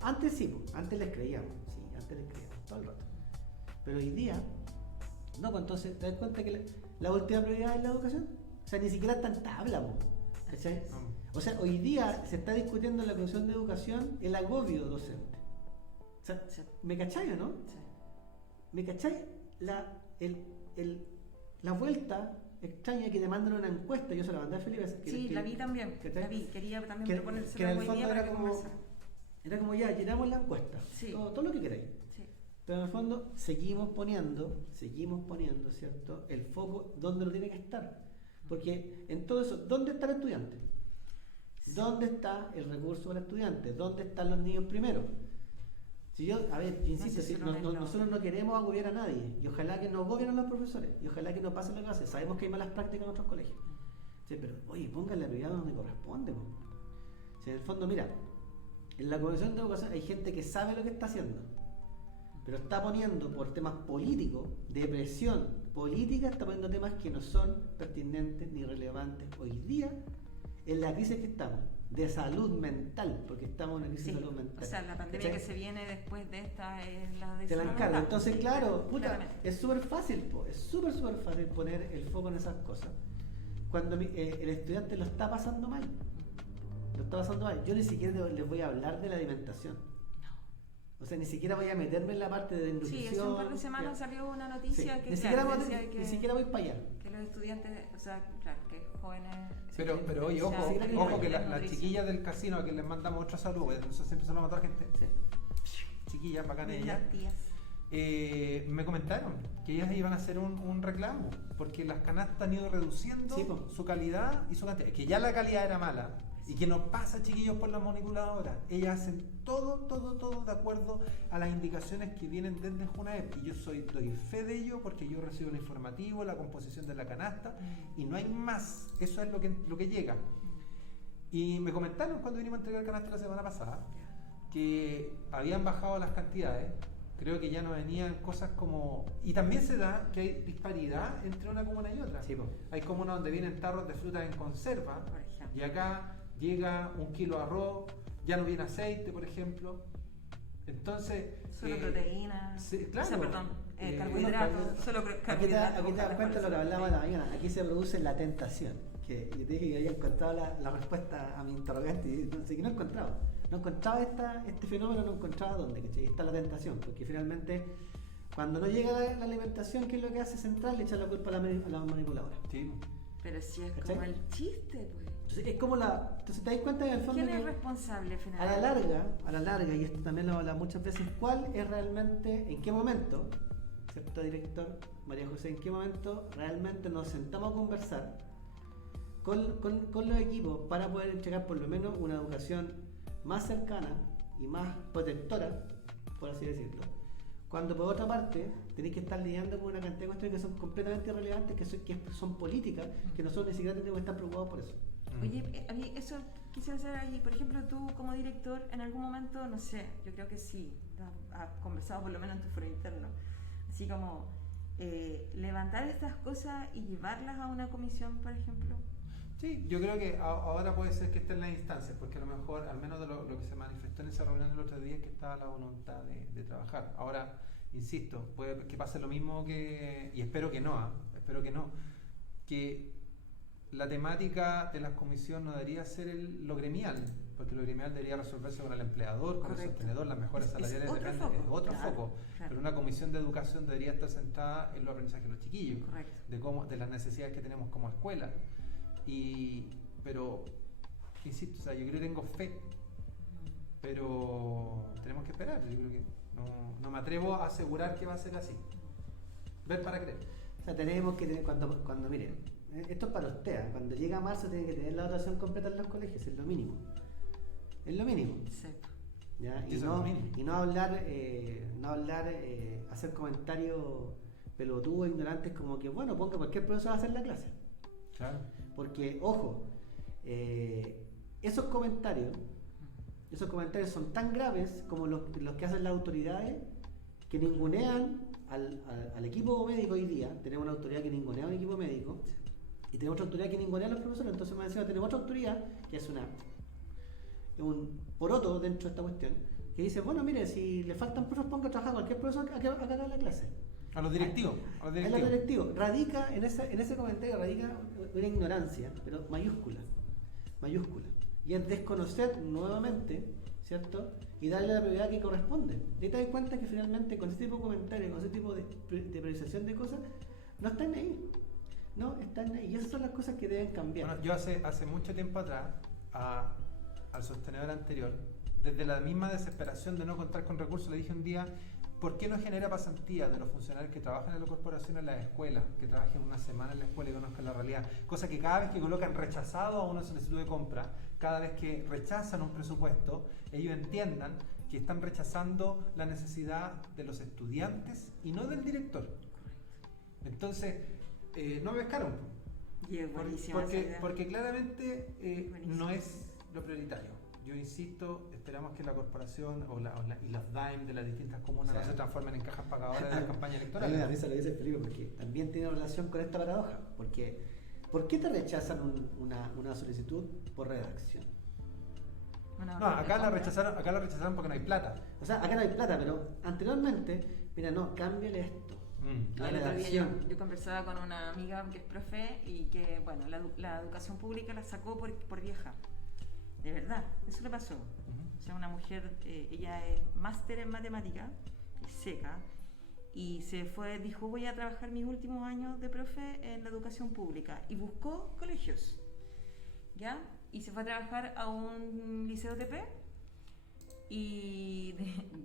antes sí, antes les creíamos, todo el rato. Pero hoy día, no, pues entonces, ¿te das cuenta que la última prioridad es la educación? O sea, ni siquiera está en tabla, ¿cachai? O sea, hoy día se está discutiendo en la Comisión de Educación el agobio docente. O sea, ¿me cachai o no? Sí. ¿Me cachai? La vuelta extraña que te mandan una encuesta, yo se la mandé a Felipe. Sí, la vi también, quería también proponérselo que en el hoy fondo día para que conversara. Era como ya, llenamos la encuesta, Sí. todo lo que queráis. Sí. Pero en el fondo seguimos poniendo, ¿cierto? El foco donde lo tiene que estar. Porque en todo eso, ¿dónde está el estudiante? ¿Dónde está el recurso para el estudiante? ¿Dónde están los niños primero? Si yo insisto, nosotros no queremos agobiar a nadie, y ojalá que no agobien a los profesores, y ojalá que no pasen lo que hacen. Sabemos que hay malas prácticas en otros colegios. Sí, pero oye, pongan la prioridad donde corresponde. Si en el fondo, mira, en la Comisión de Educación hay gente que sabe lo que está haciendo, pero está poniendo por temas políticos, de presión política, está poniendo temas que no son pertinentes ni relevantes hoy día en la crisis que estamos, de salud mental, porque estamos en una crisis de salud mental. O sea, la pandemia que se viene después de esta es la de te la salud encargo. mental. Entonces, claro, es súper fácil, es súper fácil poner el foco en esas cosas cuando el estudiante lo está pasando mal. Yo ni siquiera les voy a hablar de la alimentación. O sea, ni siquiera voy a meterme en la parte de nutrición. Sí, hace un par de semanas salió una noticia que ni siquiera voy para allá. Que los estudiantes, o sea, claro, que jóvenes... Pero oye, ojo que las chiquillas del casino a quien les mandamos otro saludo, porque nosotros siempre saludamos a toda gente. Sí. Chiquillas, bacanas ellas. Las tías. Me comentaron que ellas iban a hacer un reclamo, porque las canastas han ido reduciendo su calidad y su cantidad. Que ya la calidad era mala. Y que no pasa, chiquillos, por la manipuladora. Ellas hacen todo de acuerdo a las indicaciones que vienen desde Junaep. Y yo doy fe de ello porque yo recibo el informativo, la composición de la canasta, y no hay más. Eso es lo que llega. Y me comentaron cuando vinimos a entregar canasta la semana pasada que habían bajado las cantidades. Creo que ya no venían cosas como... Y también se da que hay disparidad entre una comuna y otra. Sí, hay comunas donde vienen tarros de frutas en conserva, y acá llega 1 kilo de arroz, ya no viene aceite, por ejemplo. Entonces... Solo proteínas. Sí, claro. O sea, perdón, carbohidratos. Solo carbohidratos. Aquí te das cuenta de lo que hablaba la mañana. Aquí se produce la tentación. Que yo te dije que había encontrado la respuesta a mi interrogante y no encontraba. No encontraba este fenómeno, no encontraba dónde, ¿cachai? Y está la tentación, porque finalmente cuando no llega la alimentación, ¿qué es lo que hace Central? Le echa la culpa a la manipuladora. Sí. Pero si es ¿cachai? como el chiste, pues. Entonces es como entonces te das cuenta que en el fondo ¿Quién es responsable finalmente? a la larga, y esto también lo habla muchas veces, ¿cuál es realmente, en qué momento, cierto director, María José, en qué momento realmente nos sentamos a conversar con los equipos para poder entregar por lo menos una educación más cercana y más protectora, por así decirlo, cuando por otra parte tenéis que estar lidiando con una cantidad de cuestiones que son completamente irrelevantes, que son políticas, que nosotros ni siquiera tenemos que estar preocupados por eso. Oye, a mí eso quisiera saber ahí, por ejemplo, tú como director, en algún momento, no sé, yo creo que sí, has conversado por lo menos en tu foro interno, así como levantar estas cosas y llevarlas a una comisión, por ejemplo. Sí, yo creo que ahora puede ser que esté en las instancias, porque a lo mejor, al menos de lo que se manifestó en esa reunión el otro día, es que estaba la voluntad de trabajar. Ahora, insisto, puede que pase lo mismo y espero que no, que la temática de las comisiones no debería ser lo gremial, porque lo gremial debería resolverse con el empleador, con el sostenedor, las mejores salariales, es otro foco. Claro. Pero una comisión de educación debería estar sentada en los aprendizajes de los chiquillos, de las necesidades que tenemos como escuela. Pero, insisto, o sea, yo creo que tengo fe, pero tenemos que esperar. Yo creo que no me atrevo a asegurar que va a ser así. Ver para creer. O sea, tenemos que tener, cuando miren, esto es para los TEA, cuando llega marzo tienen que tener la dotación completa en los colegios, es lo mínimo. Es lo mínimo. Sí. ¿ya? Y eso es lo mínimo. Y no hablar, hacer comentarios pelotudos, ignorantes, como que, bueno, ponga cualquier profesor a hacer la clase. Claro. Porque, ojo, esos comentarios son tan graves como los que hacen las autoridades, que ningunean al equipo médico hoy día. Tenemos una autoridad que ningunea a un equipo médico, y tenemos otra autoridad que ningunea a los profesores. Entonces, más encima tenemos otra autoridad que es un poroto dentro de esta cuestión, que dice, bueno, mire, si le faltan profes, ponga a trabajar a cualquier profesor a que haga la clase. A los directivos. En los directivos. Radica, en ese comentario radica una ignorancia, pero mayúscula. Y es desconocer nuevamente, ¿cierto? Y darle la prioridad que corresponde. Y te das cuenta que finalmente con ese tipo de comentarios, con ese tipo de priorización de cosas, no están ahí. No están ahí. Y esas son las cosas que deben cambiar. Bueno, yo hace mucho tiempo atrás, al sostenedor anterior, desde la misma desesperación de no contar con recursos, le dije un día, ¿por qué no genera pasantía de los funcionarios que trabajan en la corporación en las escuelas, que trabajen una semana en la escuela y conozcan la realidad? Cosa que cada vez que colocan rechazado a una solicitud de compra, cada vez que rechazan un presupuesto, ellos entiendan que están rechazando la necesidad de los estudiantes y no del director. Entonces, no me pescaron. Y es buenísima esa idea. Porque claramente Buenísimo. no es lo prioritario. Yo insisto, esperamos que la corporación y los DAIM de las distintas comunas no se transformen en cajas pagadoras de la campaña electoral. A mí me da risa lo que dice Felipe, porque también tiene relación con esta paradoja. Porque, ¿por qué te rechazan una solicitud por redacción? No, acá la rechazaron porque no hay plata. O sea, acá no hay plata, pero anteriormente, mira, no, cámbiale esto. La El otro día redacción. yo conversaba con una amiga que es profe y que, bueno, la educación pública la sacó por vieja. De verdad, eso le pasó. O sea, una mujer, ella es máster en matemática, es seca, y dijo, voy a trabajar mis últimos años de profe en la educación pública, y buscó colegios, ¿ya? Y se fue a trabajar a un liceo TP, y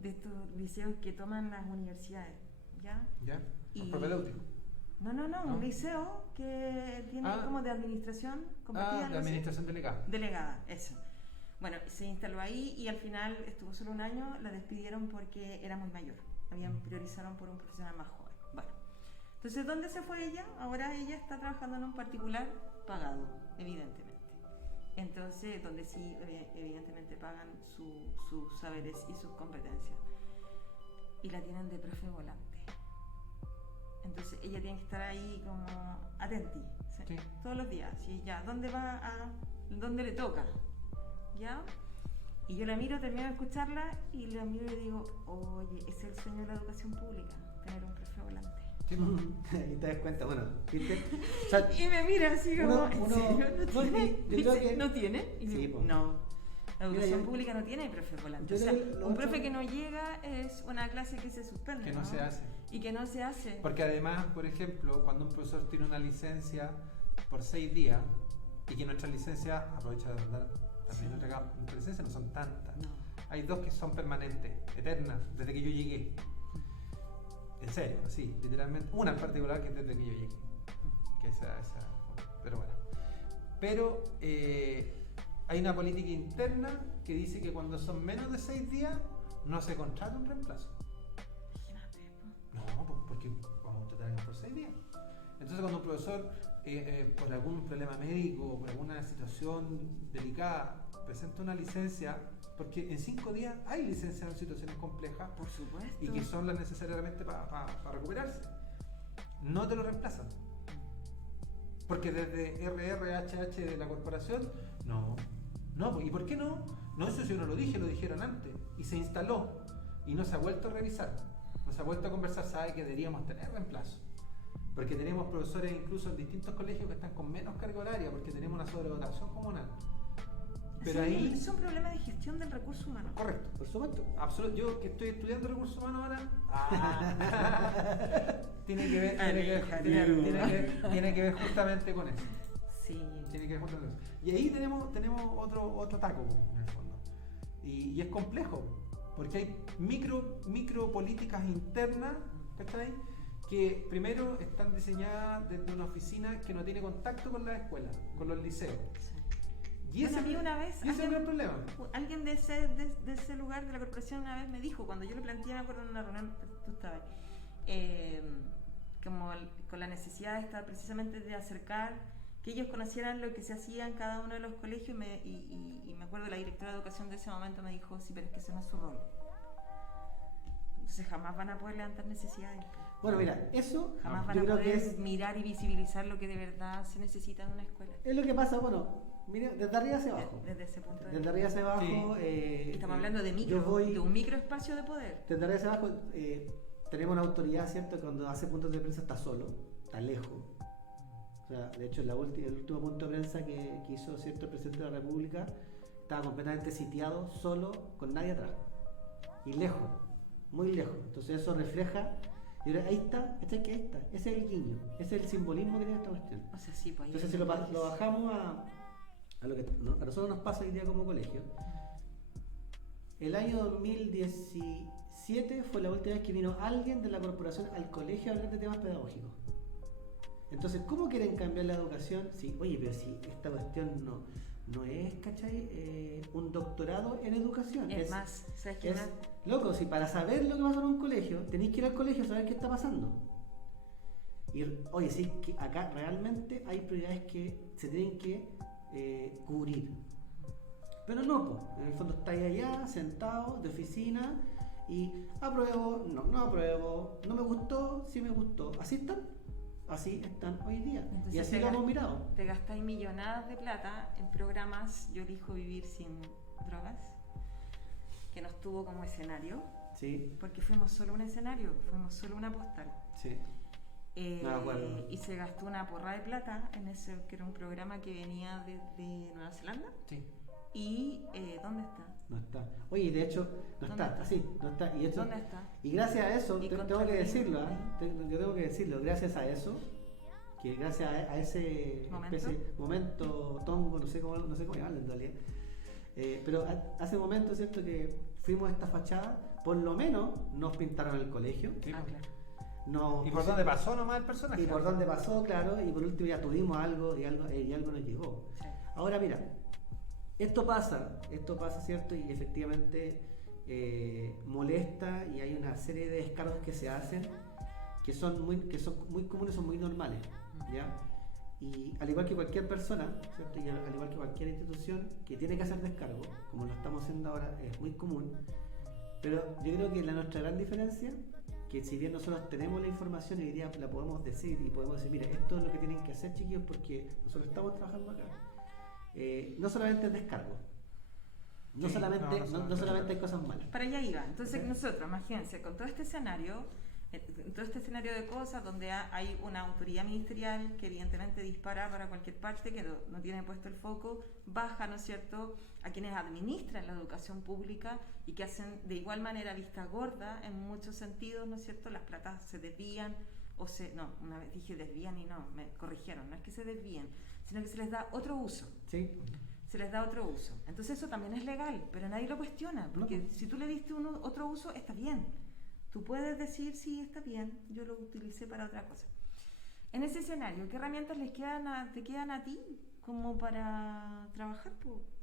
de estos liceos que toman las universidades, ¿ya? ¿Ya? Y- ¿Un propedéutico? No, un liceo que tiene como de administración compartida. De algo así. administración delegada. Delegada, eso. Bueno, se instaló ahí y al final estuvo solo un año, la despidieron porque era muy mayor. Priorizaron por un profesional más joven. Bueno, entonces, ¿dónde se fue ella? Ahora ella está trabajando en un particular pagado, evidentemente. Entonces, donde sí, evidentemente pagan sus saberes y sus competencias. Y la tienen de profe volante. Entonces ella tiene que estar ahí como atenti, Sí. todos los días. ¿Sí? Ya, ¿dónde dónde le toca? ¿Ya? Y yo la miro, termino de escucharla y la miro y digo, oye, es el sueño de la educación pública, tener un profe volante. Sí, Y te das cuenta, bueno, ¿viste? O sea, Y me mira así como, ¿en serio? ¿No yo tiene? creo Dice, que- ¿no tiene? Y Sí, digo, po. no. La Mira, educación yo- pública no tiene profe volante. yo O sea, creo que lo un otro- profe que no llega es una clase que se suspende. que no se hace. Y que no se hace. Porque además, por ejemplo, cuando un profesor tiene una licencia por 6 días, y que nuestras licencias, aprovecha de mandar también nuestras licencias no son tantas. No. Hay 2 que son permanentes, eternas, desde que yo llegué. En serio, sí, literalmente. Una en particular que es desde que yo llegué. Que esa pero bueno. Pero hay una política interna que dice que cuando son menos de 6 días, no se contrata un reemplazo. Imagínate, po. No, pues porque vamos a tratar por 6 días. Entonces cuando un profesor, por algún problema médico, por alguna situación delicada, presenta una licencia, porque en 5 días hay licencias en situaciones complejas Por supuesto. y que son las necesariamente para recuperarse, no te lo reemplazan. Porque desde RRHH de la corporación, no, pues, ¿y por qué no? No, eso yo no lo dije, lo dijeron antes, y se instaló, y no se ha vuelto a revisar, no se ha vuelto a conversar, sabe que deberíamos tener reemplazo. Porque tenemos profesores incluso en distintos colegios que están con menos carga horaria, porque tenemos una sobredotación comunal. Pero ahí... Es un problema de gestión del recurso humano. Correcto. Por supuesto. Absoluto. Yo que estoy estudiando recursos humanos ahora, tiene que ver, tiene que ver justamente con eso. Sí. Tiene que ver justamente con eso. Y ahí tenemos otro taco en el fondo. Y es complejo, porque hay micro políticas internas, ¿cachai? Que primero están diseñadas desde una oficina que no tiene contacto con las escuelas, con los liceos. Sí. Y ese, a mí una vez, y ese no es el problema. alguien de ese lugar, de la corporación, una vez me dijo, cuando yo lo planteé, me acuerdo en una reunión, tú estabas, como con la necesidad de estar precisamente de acercar, que ellos conocieran lo que se hacía en cada uno de los colegios, y me acuerdo la directora de educación de ese momento me dijo, sí, pero es que ese no es su rol. Entonces jamás van a poder levantar necesidades. Bueno, mira, eso Jamás van yo a creo que poder es mirar y visibilizar lo que de verdad se necesita en una escuela. lo que pasa, bueno, mira, desde arriba hacia abajo. Desde ese punto de Desde vista. arriba hacia abajo. Estamos hablando de yo un microespacio de poder. Desde arriba hacia abajo tenemos una autoridad, ¿cierto? Cuando hace puntos de prensa está solo, está lejos. O sea, de hecho, el último punto de prensa que hizo, ¿cierto?, el presidente de la República estaba completamente sitiado, solo, con nadie atrás. Y lejos, muy lejos. Entonces eso refleja. Y ahora ahí está, ahí está, ese es el guiño, ese es el simbolismo que tiene esta cuestión. O sea, sí, pues ahí Entonces si lo bajamos a lo que a nosotros nos pasa hoy día como colegio, el año 2017 fue la última vez que vino alguien de la corporación al colegio a hablar de temas pedagógicos. Entonces, ¿cómo quieren cambiar la educación? Sí, oye, pero si esta cuestión no es, ¿cachai? Un doctorado en educación. Es más, ¿sabes qué más? Loco, si para saber lo que pasa en un colegio, tenéis que ir al colegio a saber qué está pasando. Y, oye, sí, que acá realmente hay prioridades que se tienen que cubrir. Pero no, pues, en el fondo estáis allá, sentado, de oficina, y apruebo, no apruebo, no me gustó, sí me gustó. Así están hoy día. Entonces, y así lo hemos mirado. Te gastáis millonadas de plata en programas Yo elijo vivir sin drogas, que nos tuvo como escenario, Sí, porque fuimos solo un escenario, fuimos solo una postal. sí. No me acuerdo. Y se gastó una porra de plata en ese, que era un programa que venía de Nueva Zelanda. Sí. ¿Y dónde está? No está. Oye, de hecho, no ¿Dónde está, está? así, no está. Y esto, ¿Dónde está? y gracias a eso, Y tengo contra que el decirlo, ritmo, yo tengo que decirlo, gracias a eso, que gracias a ese momento tongo, no sé cómo llamarlo en realidad, pero hace un momento, ¿cierto?, que fuimos a esta fachada, por lo menos nos pintaron el colegio. Sí. Ah, claro. ¿Y por dónde pasó nomás el personaje? Y por dónde pasó, claro, y por último ya tuvimos algo y algo nos llegó. Sí. Ahora mira, esto pasa, ¿cierto? Y efectivamente molesta, y hay una serie de descargos que se hacen que son muy comunes, son muy normales, ¿ya? Y al igual que cualquier persona, ¿cierto?, y al igual que cualquier institución que tiene que hacer descargo, como lo estamos haciendo ahora, es muy común. Pero yo creo que nuestra gran diferencia, que si bien nosotros tenemos la información y hoy día la podemos decir y podemos decir, mira, esto es lo que tienen que hacer, chiquillos, porque nosotros estamos trabajando acá, no solamente es descargo, no Sí, solamente hay cosas malas. Para allá iba. Entonces ¿Sí? nosotros, imagínense, con todo este escenario de cosas donde hay una autoridad ministerial que evidentemente dispara para cualquier parte, que no tiene puesto el foco, baja, ¿no es cierto?, a quienes administran la educación pública y que hacen de igual manera vista gorda en muchos sentidos, ¿no es cierto? Las platas se desvían una vez dije desvían y no, me corrigieron, no es que se desvíen, sino que se les da otro uso. ¿Sí? Se les da otro uso. Entonces eso también es legal, pero nadie lo cuestiona, porque No. si tú le diste otro uso, está bien. Tú puedes decir, sí, está bien, yo lo utilicé para otra cosa. En ese escenario, ¿qué herramientas te quedan a ti como para trabajar?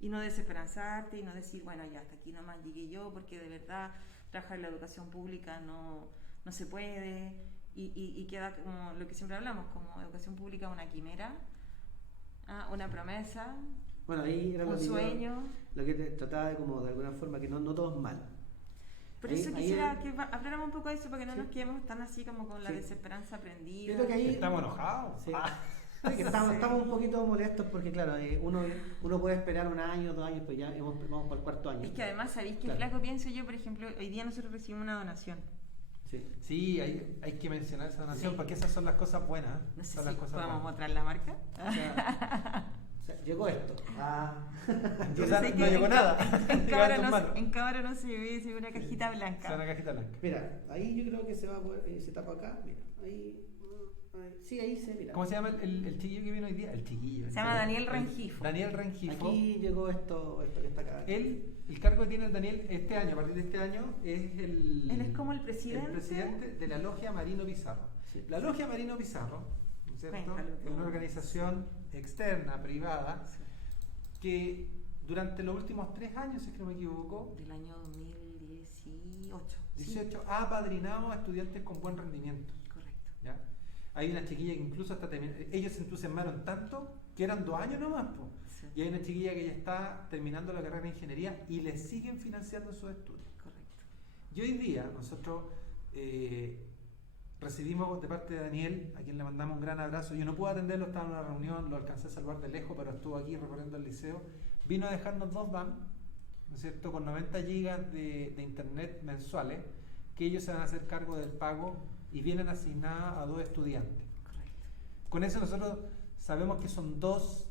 Y no desesperanzarte y no decir, bueno, ya hasta aquí nomás llegué yo, porque de verdad trabajar en la educación pública no se puede, y queda como lo que siempre hablamos, como educación pública una quimera, una promesa, Bueno, ahí era un sueño. lo que te trataba de, como de alguna forma, que no todo es malo. Por Ahí- eso ahí quisiera era- que habláramos un poco de eso, para que no Sí. nos quedemos tan así como con la Sí. desesperanza prendida. Yo creo que ahí- ¿Estamos enojados? Sí. Ah. Sí, que estamos un poquito molestos porque, claro, uno puede esperar 1 año, 2 años, pues ya vamos para el 4.º año. Es que además, ¿sabéis qué Claro. flaco pienso yo? Por ejemplo, hoy día nosotros recibimos una donación. Sí. Sí, hay que mencionar esa donación Sí. porque esas son las cosas buenas. No sé Son si las cosas podemos buenas. mostrar la marca. O sea, llegó esto. O Yo sea, sé no que llegó nada. En Llegaron cámara, tus manos. en cámara no se ve, se ve una cajita O sea, blanca. una cajita blanca. Mira, ahí yo creo que se va a poder, se tapa acá, mira, ahí, sí, ahí se mira. ¿Cómo se llama el chiquillo que vino hoy día? El chiquillo. Se llama Daniel Rengifo. Daniel Rengifo. Aquí llegó esto que está acá. El cargo que tiene el Daniel este año, a partir de este año, es Él es como el presidente. de la Logia Marino Pizarro. Sí. La Logia Marino Pizarro, ¿no es cierto? Cuéntalo tú. Es una organización externa, privada, que durante los últimos 3 años, si es que no me equivoco, Del año 2018. 18, ha apadrinado a estudiantes con buen rendimiento. Correcto. ¿Ya? Hay una chiquilla que incluso hasta ellos se entusiasmaron tanto que eran 2 años nomás, po. Sí. Y hay una chiquilla que ya está terminando la carrera de ingeniería y le siguen financiando sus estudios. Correcto. Y hoy día nosotros recibimos de parte de Daniel, a quien le mandamos un gran abrazo. Yo no pude atenderlo, estaba en una reunión, lo alcancé a saludar de lejos, pero estuvo aquí recorriendo el liceo. Vino a dejarnos 2 van, ¿no es cierto?, con 90 gigas de internet mensuales, que ellos se van a hacer cargo del pago y vienen asignadas a 2 estudiantes. Correcto. Con eso nosotros sabemos que son 2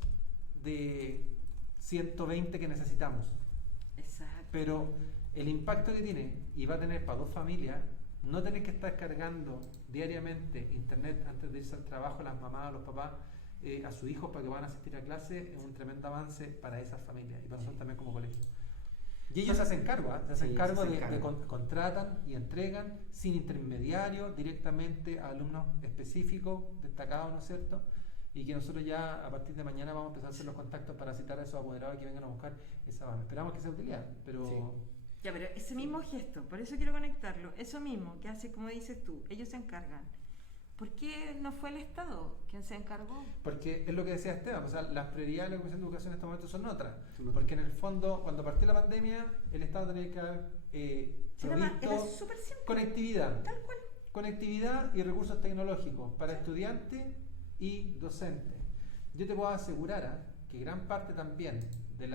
de 120 que necesitamos. Exacto. Pero el impacto que tiene y va a tener para 2 familias, no tener que estar cargando diariamente internet antes de irse al trabajo, las mamás, los papás, a sus hijos para que van a asistir a clase, es un tremendo avance para esas familias y para nosotros también como colegio. Y ellos se hacen cargo, ¿eh? Se hacen Sí, cargo se hacen de cargo. contratan y entregan sin intermediario directamente a alumnos específicos, destacados, ¿no es cierto? Y que nosotros ya a partir de mañana vamos a empezar a hacer los contactos para citar a esos apoderados que vengan a buscar esa van. Esperamos que sea de utilidad, pero... Sí. Ya, pero ese mismo gesto, por eso quiero conectarlo, eso mismo que hace, como dices tú, ellos se encargan. ¿Por qué no fue el Estado quien se encargó? Porque es lo que decía Esteban, o sea, las prioridades de la Comisión de Educación en este momento son otras. Son otras. Porque en el fondo, cuando partió la pandemia, el Estado tenía que haber Era provisto súper simple, conectividad. tal cual. Conectividad y recursos tecnológicos para estudiantes y docentes. Yo te puedo asegurar que gran parte también del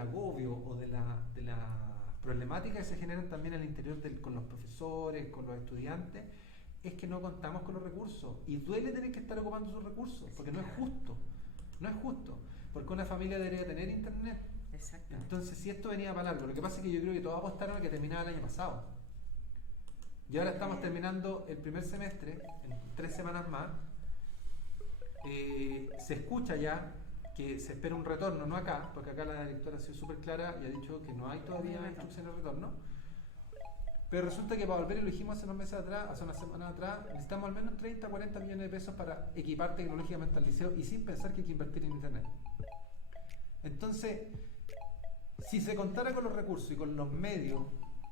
agobio o de la problemática que se generan también al interior con los profesores, con los estudiantes, es que no contamos con los recursos y duele tener que estar ocupando esos recursos porque no es justo, porque una familia debería tener internet. Exacto. Entonces, si esto venía para largo, lo que pasa es que yo creo que todos apostaron a que terminaba el año pasado y ahora estamos terminando el primer semestre en 3 semanas más. Se escucha ya que se espera un retorno, no acá, porque acá la directora ha sido súper clara y ha dicho que no hay todavía instrucciones de retorno. Pero resulta que para volver, y lo dijimos hace unos meses atrás, hace unas semanas atrás, necesitamos al menos 30, 40 millones de pesos para equipar tecnológicamente al liceo y sin pensar que hay que invertir en internet. Entonces, si se contara con los recursos y con los medios,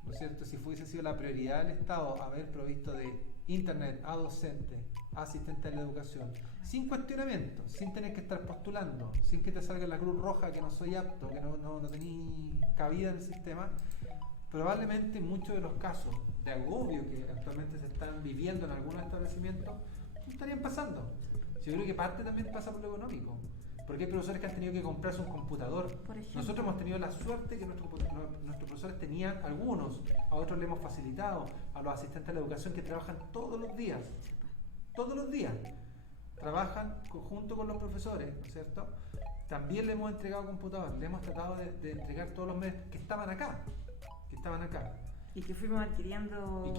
¿no es cierto? Si fuese sido la prioridad del Estado haber provisto de internet a docentes, a asistentes de la educación, sin cuestionamiento, sin tener que estar postulando, sin que te salga la Cruz Roja que no soy apto, que no tení cabida en el sistema, probablemente muchos de los casos de agobio que actualmente se están viviendo en algunos establecimientos no estarían pasando. Yo creo que parte también pasa por lo económico, porque hay profesores que han tenido que comprarse un computador. Por ejemplo. Nosotros hemos tenido la suerte que nuestros profesores tenían algunos, a otros le hemos facilitado, a los asistentes de la educación que trabajan todos los días, trabajan junto con los profesores, ¿no es cierto? También le hemos entregado computadores, le hemos tratado de entregar todos los medios que estaban acá. Y que fuimos adquiriendo.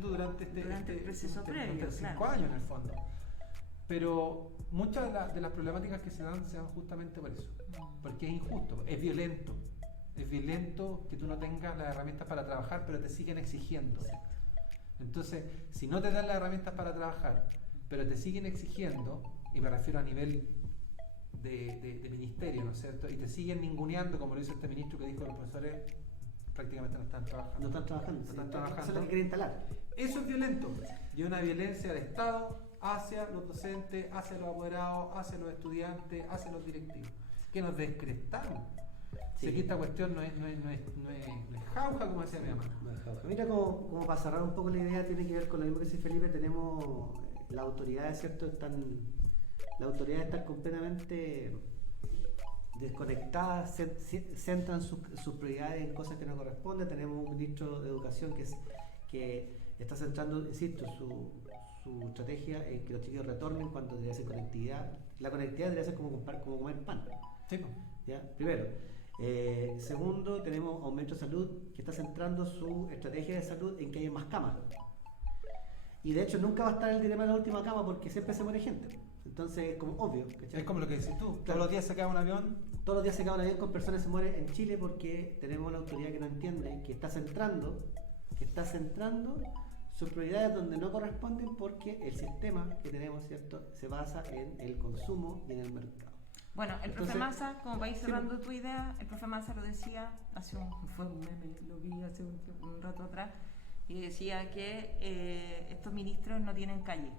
Durante el proceso previo, durante 5 claro. años en el fondo. Pero muchas de las problemáticas que se dan justamente por eso. Porque es injusto, es violento. Es violento que tú no tengas las herramientas para trabajar, pero te siguen exigiendo. Entonces, si no te dan las herramientas para trabajar, pero te siguen exigiendo, y me refiero a nivel de ministerio, ¿no es cierto? Y te siguen ninguneando, como lo hizo este ministro que dijo que los profesores prácticamente no están trabajando. No están trabajando. No están Eso trabajando. es lo que quiere instalar. Eso es violento. Y una violencia del Estado hacia los docentes, hacia los apoderados, hacia los estudiantes, hacia los directivos. Que nos descrestamos. Si Sí. aquí esta cuestión no es jauja, como decía mi mamá. Mira, como para cerrar un poco la idea, tiene que ver con lo mismo que dice Felipe. Tenemos las autoridades, ¿cierto? Las autoridades están completamente desconectadas, centran sus prioridades en cosas que no corresponden. Tenemos un ministro de Educación que está centrando, insisto, su estrategia en que los chicos retornen cuando debería ser conectividad. La conectividad debería ser como comer pan. Sí, pues. ¿Ya? Primero. Segundo, tenemos Aumento de Salud, que está centrando su estrategia de salud en que haya más camas. Y de hecho nunca va a estar el dilema de la última cama porque siempre se muere gente. Entonces es como obvio, ¿cachai? Es como lo que dices tú. Claro. Todos los días se cae un avión. Todos los días se cae un avión con personas que se mueren en Chile porque tenemos una autoridad que no entiende, que está centrando sus prioridades donde no corresponden porque el sistema que tenemos, ¿cierto?, se basa en el consumo y en el mercado. Bueno, el profe Entonces, Massa, como para ir sí, cerrando tu idea, el profe Massa lo decía, fue un meme, lo vi hace un rato atrás, y decía que estos ministros no tienen calle.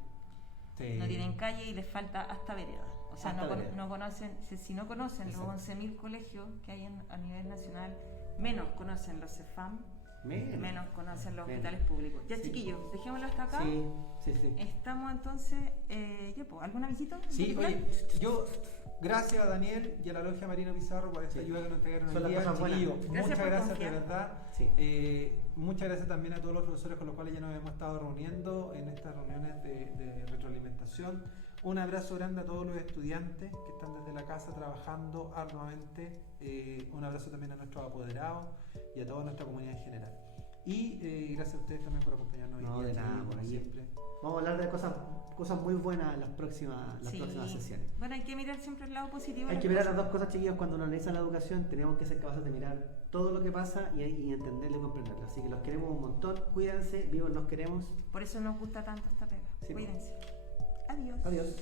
Sí. No tienen calle y les falta hasta vereda. O sea, Hasta vereda. no conocen, si no conocen Exacto. los 11.000 colegios que hay a nivel nacional, menos conocen los CEFAM, menos conocen los hospitales públicos. Ya, Sí. chiquillos, dejémoslo hasta acá. Sí. Estamos entonces, ¿algún avisito? Sí, ¿En particular? oye, yo, gracias a Daniel y a la Logia Marino Pizarro por esta Sí. ayuda que nos entregaron Son hoy las día. cosas buenas. Chiquillos, Gracias muchas por gracias confiar. de verdad. Sí. Muchas gracias también a todos los profesores con los cuales ya nos hemos estado reuniendo en estas reuniones de retroalimentación. Un abrazo grande a todos los estudiantes que están desde la casa trabajando arduamente. Un abrazo también a nuestros apoderados y a toda nuestra comunidad en general. Y gracias a ustedes también por acompañarnos No, hoy día, de nada, chiquillos, por como ahí. siempre. Vamos a hablar de cosas muy buenas en las próximas Sí. sesiones. Bueno, hay que mirar siempre el lado positivo. de Hay las que mirar las cosas. dos cosas, chiquillos, cuando uno analiza la educación, tenemos que ser capaces de mirar todo lo que pasa y entenderlo y comprenderlo. Así que los queremos un montón, cuídense, vivos nos queremos. Por eso nos gusta tanto esta pega. Sí. Cuídense. Adiós. Adiós.